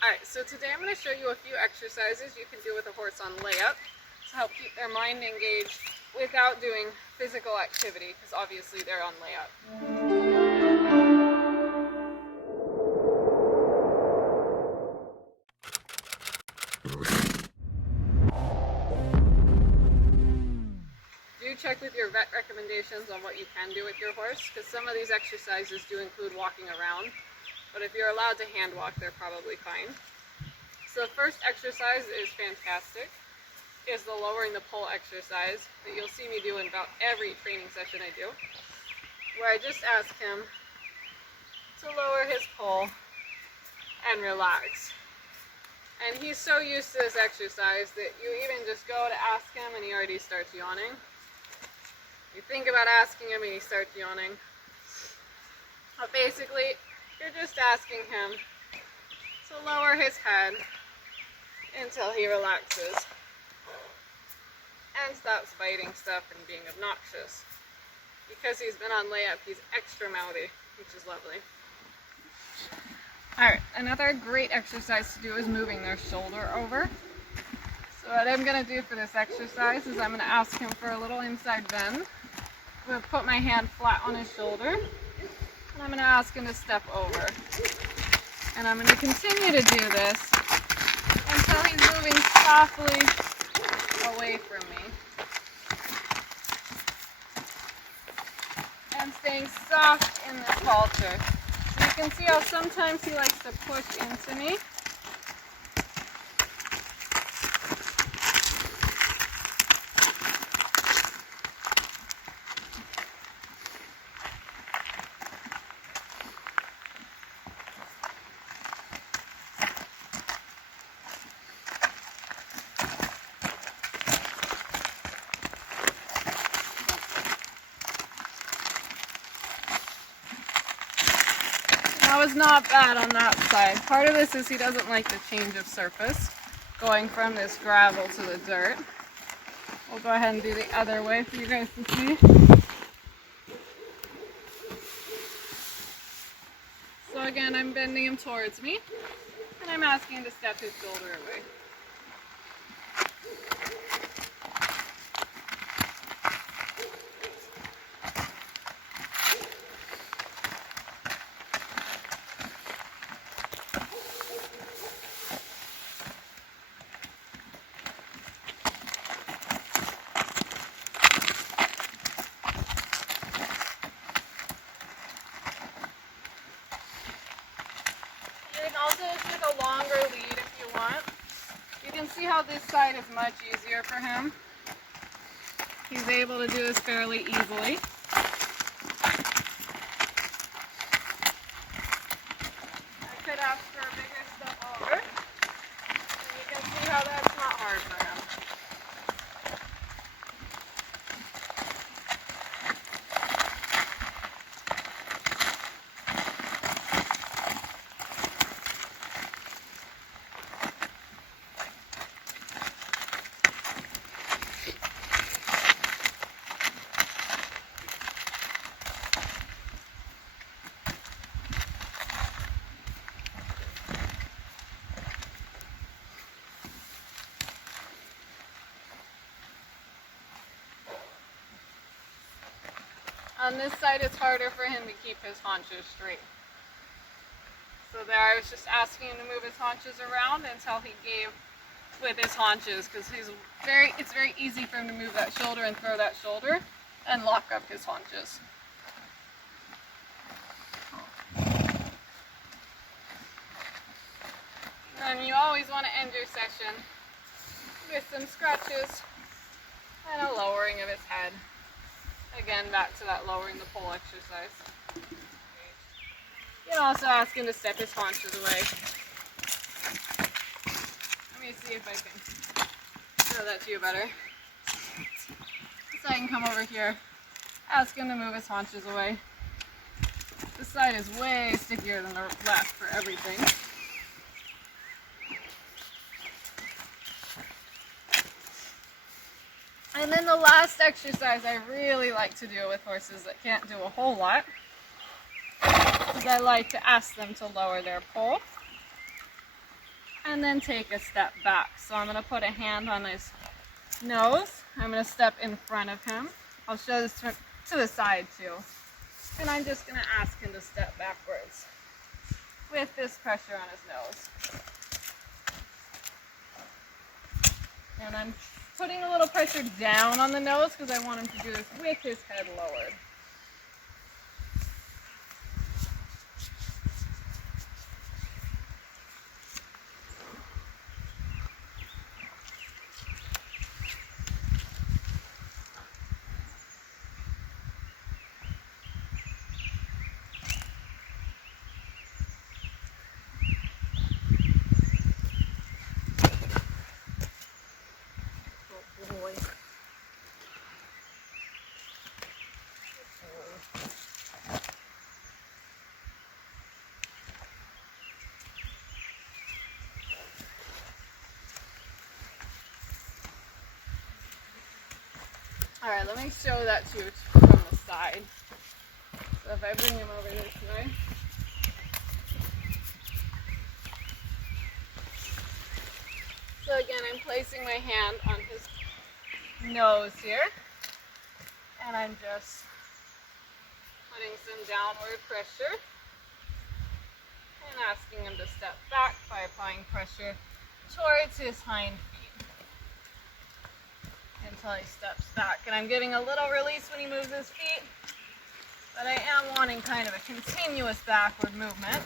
Alright, so today I'm going to show you a few exercises you can do with a horse on layup to help keep their mind engaged without doing physical activity, because obviously they're on layup. Do check with your vet recommendations on what you can do with your horse, because some of these exercises do include walking around, but if you're allowed to hand walk, they're probably fine. So the first exercise is fantastic, is the lowering the pole exercise that you'll see me do in about every training session I do, where I just ask him to lower his pole and relax. And he's so used to this exercise that you even just go to ask him and he already starts yawning. You think about asking him and he starts yawning. But basically, you're just asking him to lower his head until he relaxes and stops biting stuff and being obnoxious. Because he's been on layup, he's extra mouthy, which is lovely. Alright, another great exercise to do is moving their shoulder over. So what I'm going to do for this exercise is I'm going to ask him for a little inside bend. I'm going to put my hand flat on his shoulder, and I'm going to ask him to step over. And I'm going to continue to do this until he's moving softly away from me. And staying soft in this halter. So you can see how sometimes he likes to push into me. That was not bad on that side. Part of this is he doesn't like the change of surface, going from this gravel to the dirt. We'll go ahead and do the other way for you guys to see. So again, I'm bending him towards me, and I'm asking him to step his shoulder away. You can also take a longer lead if you want. You can see how this side is much easier for him. He's able to do this fairly easily. I could ask for a bigger step over. And you can see how that's not hard for him. On this side, it's harder for him to keep his haunches straight. So there, I was just asking him to move his haunches around until he gave with his haunches, because it's very easy for him to move that shoulder and throw that shoulder and lock up his haunches. And you always want to end your session with some scratches and a lowering of his head. Again, back to that lowering the pole exercise. You can also ask him to step his haunches away. Let me see if I can show that to you better. So I can come over here, ask him to move his haunches away. This side is way stickier than the left for everything. And then the last exercise I really like to do with horses that can't do a whole lot is I like to ask them to lower their pole and then take a step back. So I'm going to put a hand on his nose. I'm going to step in front of him. I'll show this to the side too. And I'm just going to ask him to step backwards with this pressure on his nose. And I'm putting a little pressure down on the nose because I want him to do this with his head lowered. All right, let me show that to you from the side. So if I bring him over this way. So again, I'm placing my hand on his nose here. And I'm just putting some downward pressure and asking him to step back by applying pressure towards his hind feet until he steps back. And I'm giving a little release when he moves his feet, but I am wanting kind of a continuous backward movement.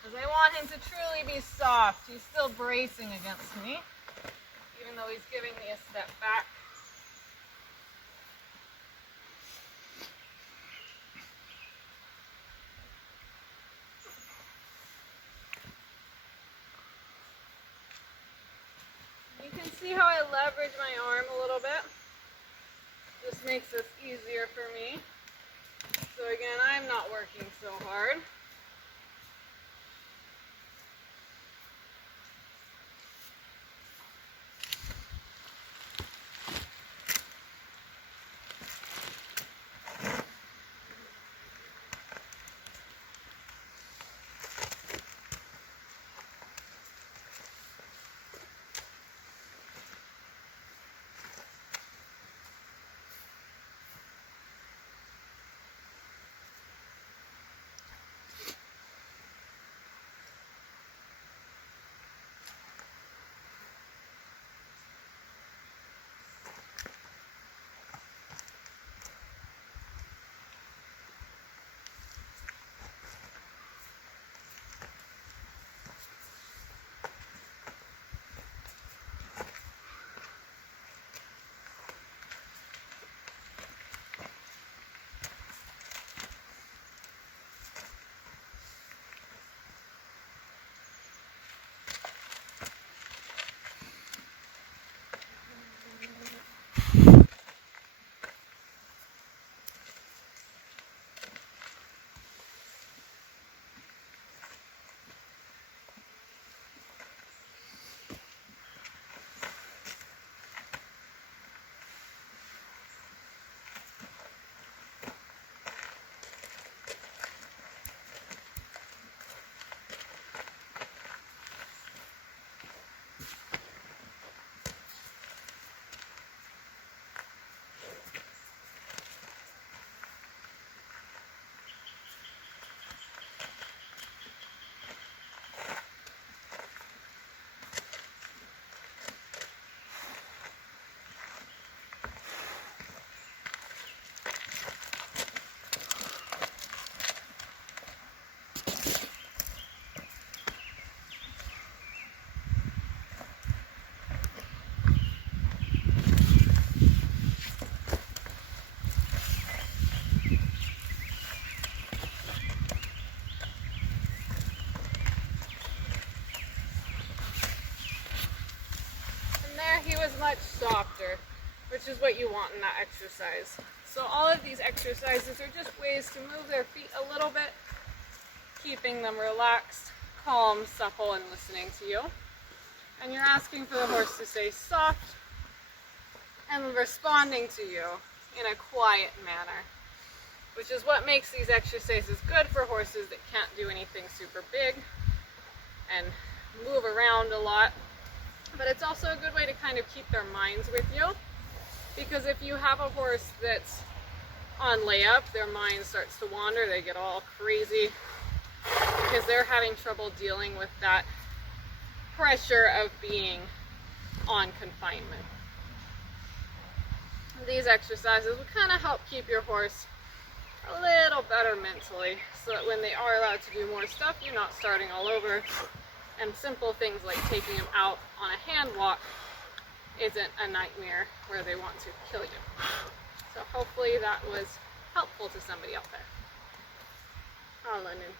Because I want him to truly be soft. He's still bracing against me, even though he's giving me a step back. You can see how I leverage my arm a little bit. This makes this easier for me. So again, I'm not working so hard. He was much softer, which is what you want in that exercise. So all of these exercises are just ways to move their feet a little bit, keeping them relaxed, calm, supple, and listening to you. And you're asking for the horse to stay soft and responding to you in a quiet manner. which is what makes these exercises good for horses that can't do anything super big and move around a lot. But it's also a good way to kind of keep their minds with you, because if you have a horse that's on layup, their mind starts to wander, they get all crazy because they're having trouble dealing with that pressure of being on confinement. These exercises will kind of help keep your horse a little better mentally, so that when they are allowed to do more stuff, you're not starting all over, and simple things like taking them out on a hand walk isn't a nightmare where they want to kill you. So hopefully that was helpful to somebody out there. Oh, London.